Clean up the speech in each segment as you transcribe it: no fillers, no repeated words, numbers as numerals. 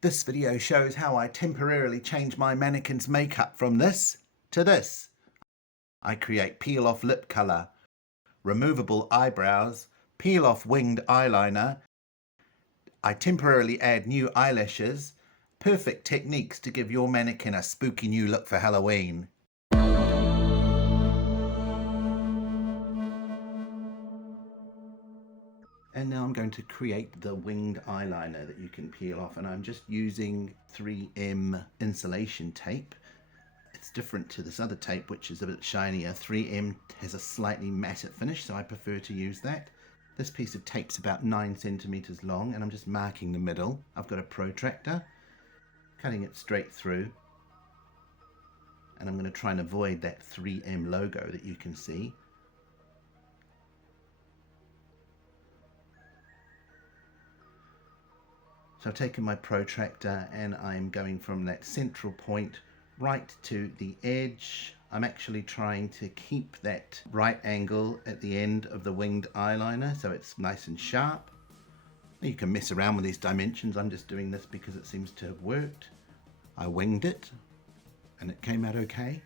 This video shows how I temporarily change my mannequin's makeup from this to this. I create peel off lip colour, removable eyebrows, peel off winged eyeliner. I temporarily add new eyelashes. Perfect techniques to give your mannequin a spooky new look for Halloween. And now I'm going to create the winged eyeliner that you can peel off, and I'm just using 3M insulation tape. It's different to this other tape, which is a bit shinier. 3M has a slightly matte finish, so I prefer to use that. This piece of tape's about 9 centimeters long, and I'm just marking the middle. I've got a protractor, cutting it straight through, and I'm going to try and avoid that 3M logo that you can see. So I've taken my protractor and I'm going from that central point right to the edge. I'm actually trying to keep that right angle at the end of the winged eyeliner so it's nice and sharp. You can mess around with these dimensions. I'm just doing this because it seems to have worked. I winged it and it came out okay.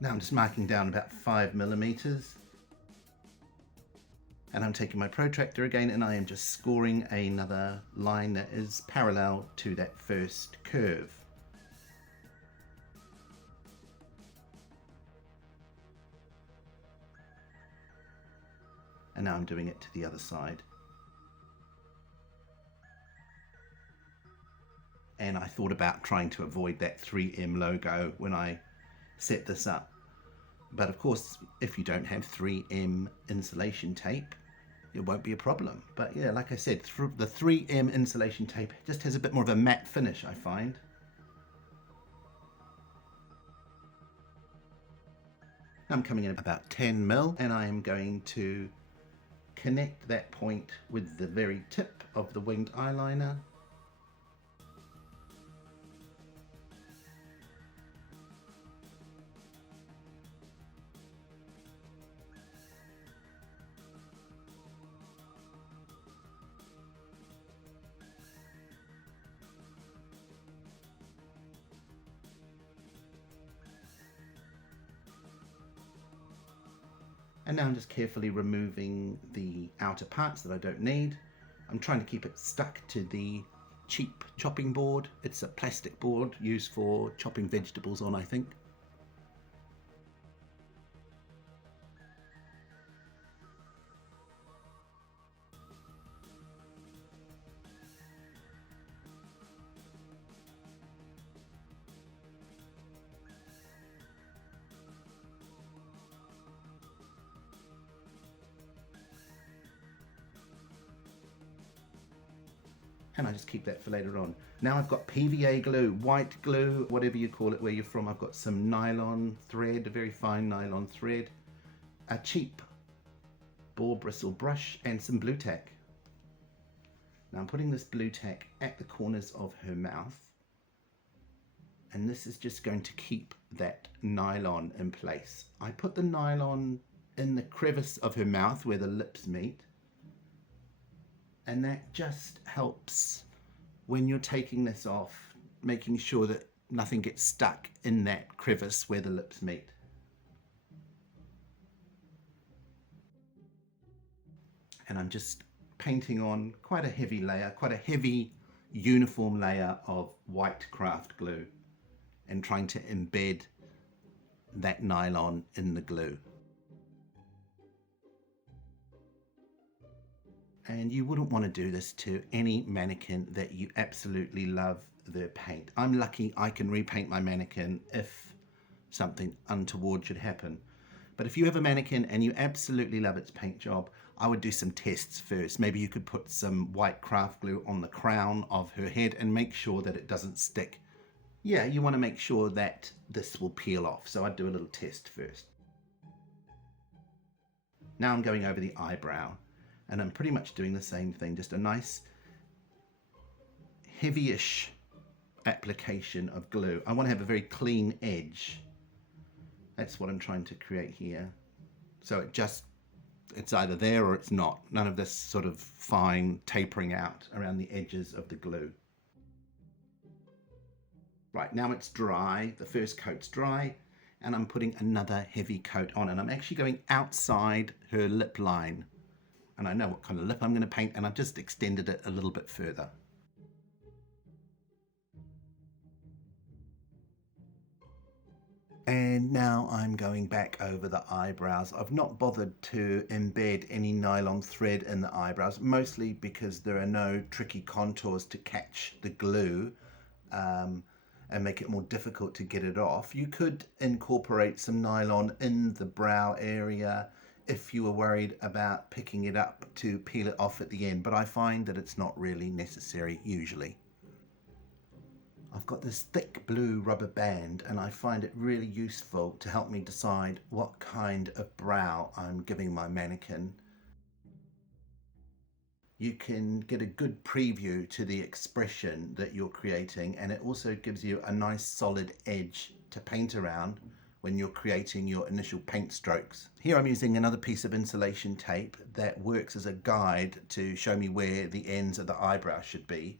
Now I'm just marking down about 5 millimeters, and I'm taking my protractor again and I am just scoring another line that is parallel to that first curve. And now I'm doing it to the other side. And I thought about trying to avoid that 3M logo when I set this up. But of course, if you don't have 3M insulation tape, it won't be a problem. But yeah, like I said, the 3M insulation tape just has a bit more of a matte finish, I find. I'm coming in about 10 mil, and I am going to connect that point with the very tip of the winged eyeliner. And now I'm just carefully removing the outer parts that I don't need. I'm trying to keep it stuck to the cheap chopping board. It's a plastic board used for chopping vegetables on, I think. And I just keep that for later on. Now I've got PVA glue, white glue, whatever you call it where you're from. I've got some nylon thread, a very fine nylon thread, a cheap boar bristle brush, and some blue tack. Now I'm putting this blue tack at the corners of her mouth, and this is just going to keep that nylon in place. I put the nylon in the crevice of her mouth where the lips meet, and that just helps when you're taking this off, making sure that nothing gets stuck in that crevice where the lips meet. And I'm just painting on quite a heavy layer, quite a heavy uniform layer of white craft glue, and trying to embed that nylon in the glue. And you wouldn't want to do this to any mannequin that you absolutely love their paint. I'm lucky I can repaint my mannequin if something untoward should happen. But if you have a mannequin and you absolutely love its paint job, I would do some tests first. Maybe you could put some white craft glue on the crown of her head and make sure that it doesn't stick. Yeah, you want to make sure that this will peel off. So I'd do a little test first. Now I'm going over the eyebrow. And I'm pretty much doing the same thing, just a nice heavyish application of glue. I want to have a very clean edge. That's what I'm trying to create here. So it's either there or it's not. None of this sort of fine tapering out around the edges of the glue. Right, now it's dry. The first coat's dry, and I'm putting another heavy coat on, and I'm actually going outside her lip line. And I know what kind of lip I'm going to paint, and I've just extended it a little bit further. And now I'm going back over the eyebrows. I've not bothered to embed any nylon thread in the eyebrows, mostly because there are no tricky contours to catch the glue and make it more difficult to get it off. You could incorporate some nylon in the brow area if you were worried about picking it up to peel it off at the end, but I find that it's not really necessary usually. I've got this thick blue rubber band, and I find it really useful to help me decide what kind of brow I'm giving my mannequin. You can get a good preview to the expression that you're creating, and it also gives you a nice solid edge to paint around when you're creating your initial paint strokes. Here I'm using another piece of insulation tape that works as a guide to show me where the ends of the eyebrow should be.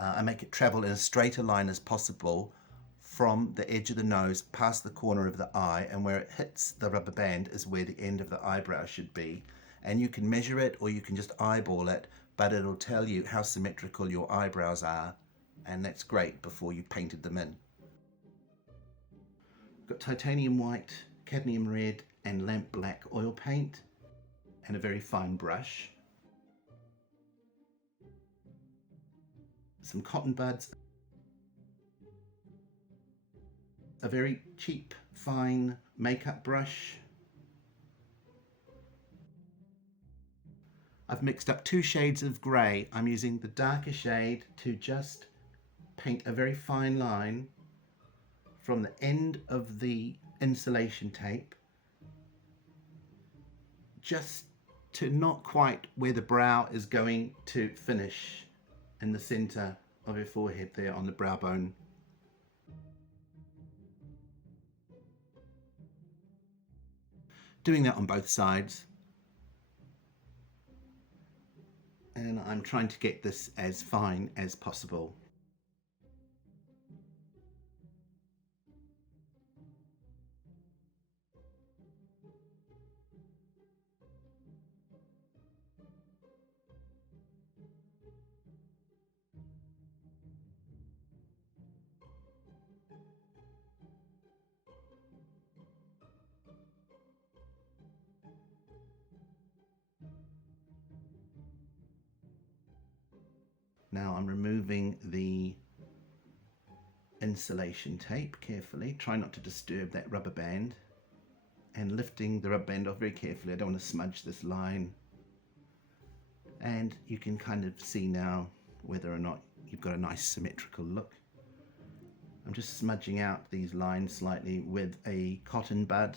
I make it travel in as straight a line as possible from the edge of the nose past the corner of the eye, and where it hits the rubber band is where the end of the eyebrow should be. And you can measure it or you can just eyeball it, but it'll tell you how symmetrical your eyebrows are, and that's great before you painted them in. I've got titanium white, cadmium red and lamp black oil paint and a very fine brush. Some cotton buds, a very cheap, fine makeup brush. I've mixed up 2 shades of grey. I'm using the darker shade to just paint a very fine line from the end of the insulation tape, just to not quite where the brow is going to finish, in the center of your forehead there on the brow bone. Doing that on both sides. And I'm trying to get this as fine as possible. Now I'm removing the insulation tape carefully. Try not to disturb that rubber band, and lifting the rubber band off very carefully. I don't want to smudge this line. And you can kind of see now whether or not you've got a nice symmetrical look. I'm just smudging out these lines slightly with a cotton bud.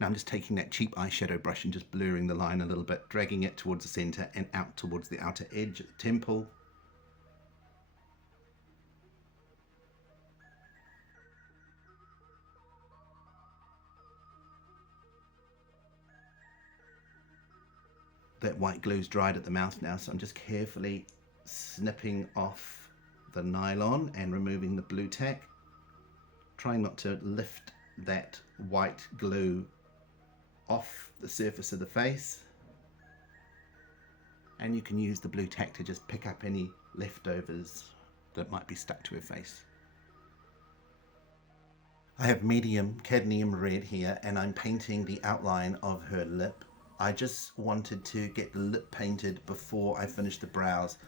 Now I'm just taking that cheap eyeshadow brush and just blurring the line a little bit, dragging it towards the center and out towards the outer edge at the temple. That white glue's dried at the mouth now, so I'm just carefully snipping off the nylon and removing the blue tack, trying not to lift that white glue off the surface of the face. And you can use the blue tack to just pick up any leftovers that might be stuck to her face. I have medium cadmium red here, and I'm painting the outline of her lip. I just wanted to get the lip painted before I finish the brows.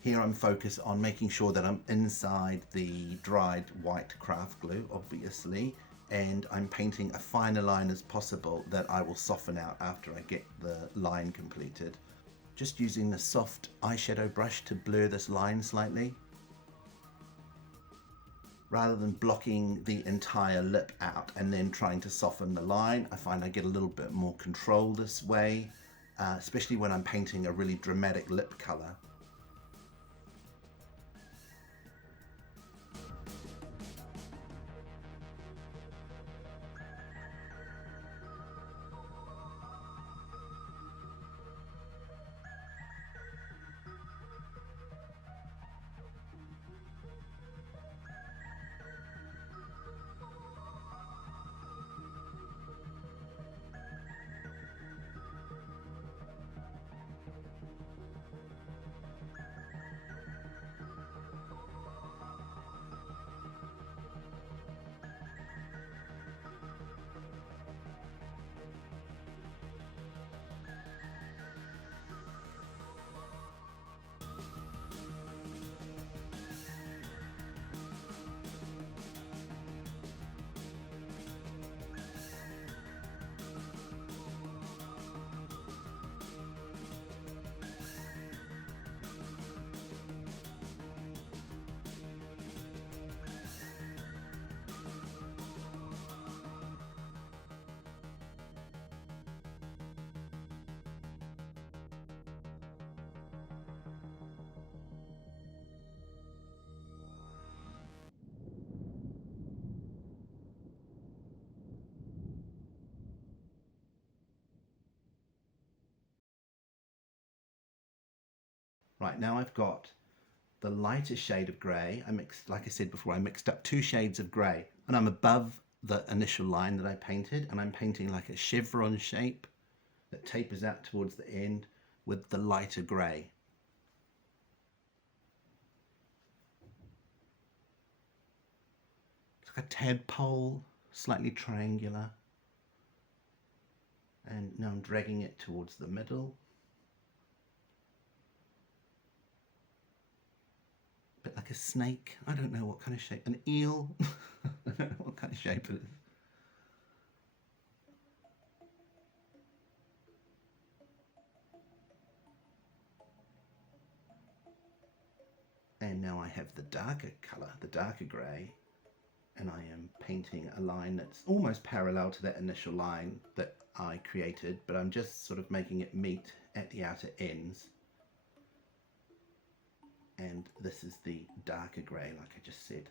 Here I'm focused on making sure that I'm inside the dried white craft glue, obviously, and I'm painting a finer line as possible that I will soften out after I get the line completed. Just using the soft eyeshadow brush to blur this line slightly. rather than blocking the entire lip out and then trying to soften the line. I find I get a little bit more control this way, especially when I'm painting a really dramatic lip color. Right, now I've got the lighter shade of grey. Like I said before, I mixed up 2 shades of grey, and I'm above the initial line that I painted, and I'm painting like a chevron shape that tapers out towards the end with the lighter grey. It's like a tadpole, slightly triangular. And now I'm dragging it towards the middle. Bit like a snake. I don't know what kind of shape. An eel. I don't know what kind of shape it is. And now I have the darker colour, the darker grey, and I am painting a line that's almost parallel to that initial line that I created, but I'm just sort of making it meet at the outer ends. And this is the darker grey, like I just said.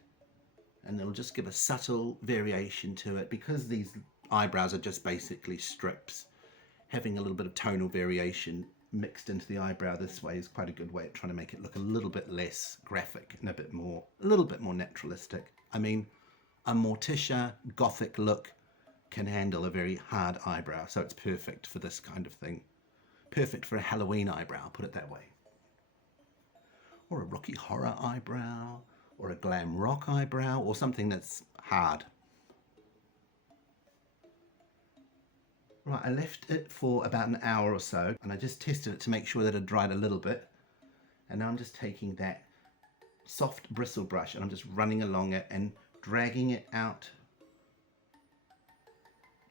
And it'll just give a subtle variation to it. Because these eyebrows are just basically strips, having a little bit of tonal variation mixed into the eyebrow this way is quite a good way of trying to make it look a little bit less graphic and a little bit more naturalistic. I mean, a Morticia Gothic look can handle a very hard eyebrow, so it's perfect for this kind of thing. Perfect for a Halloween eyebrow, put it that way. Or a Rocky Horror eyebrow, or a glam rock eyebrow, or something that's hard. Right, I left it for about an hour or so, and I just tested it to make sure that it dried a little bit. And now I'm just taking that soft bristle brush and I'm just running along it and dragging it out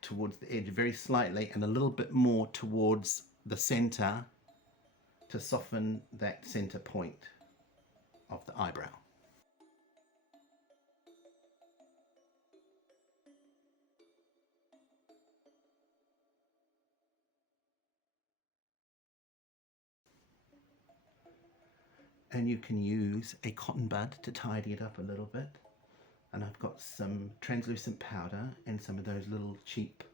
towards the edge very slightly and a little bit more towards the center to soften that center point of the eyebrow. And you can use a cotton bud to tidy it up a little bit. And I've got some translucent powder and some of those little cheap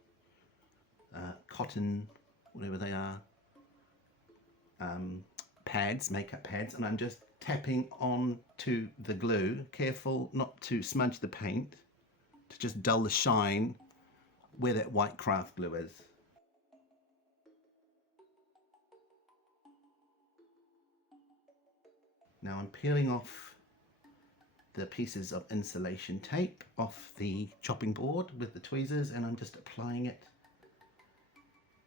cotton, whatever they are, pads, makeup pads, and I'm just tapping onto the glue, careful not to smudge the paint, to just dull the shine where that white craft glue is. Now I'm peeling off the pieces of insulation tape off the chopping board with the tweezers, and I'm just applying it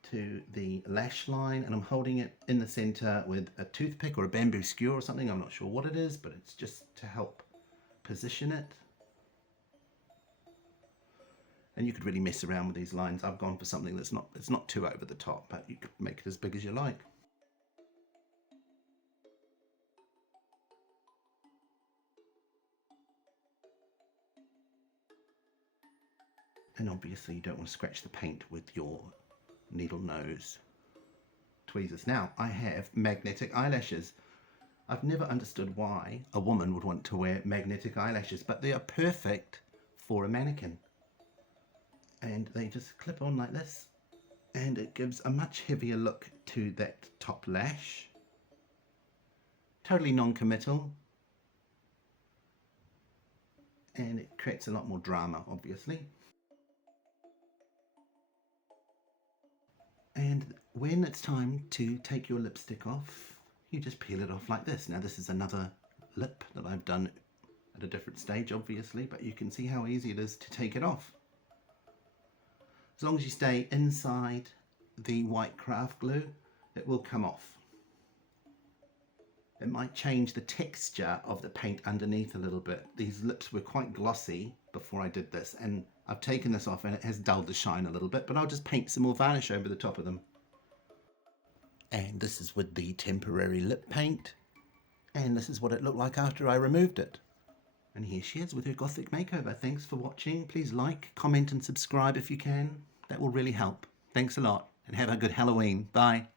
to the lash line, and I'm holding it in the center with a toothpick or a bamboo skewer or something. I'm not sure what it is, but it's just to help position it. And you could really mess around with these lines. I've gone for something that's not too over the top, but you could make it as big as you like. And obviously you don't want to scratch the paint with your needle nose tweezers. Now I have magnetic eyelashes. I've never understood why a woman would want to wear magnetic eyelashes, but they are perfect for a mannequin. And they just clip on like this, and it gives a much heavier look to that top lash. Totally non-committal, and it creates a lot more drama, obviously. And when it's time to take your lipstick off, you just peel it off like this. Now this is another lip that I've done at a different stage, obviously, but you can see how easy it is to take it off. As long as you stay inside the white craft glue, it will come off. It might change the texture of the paint underneath a little bit. These lips were quite glossy before I did this, and I've taken this off and it has dulled the shine a little bit, but I'll just paint some more varnish over the top of them. And this is with the temporary lip paint, and this is what it looked like after I removed it. And here she is with her Gothic makeover. Thanks for watching. Please like, comment and subscribe if you can. That will really help. Thanks a lot, and have a good Halloween. Bye.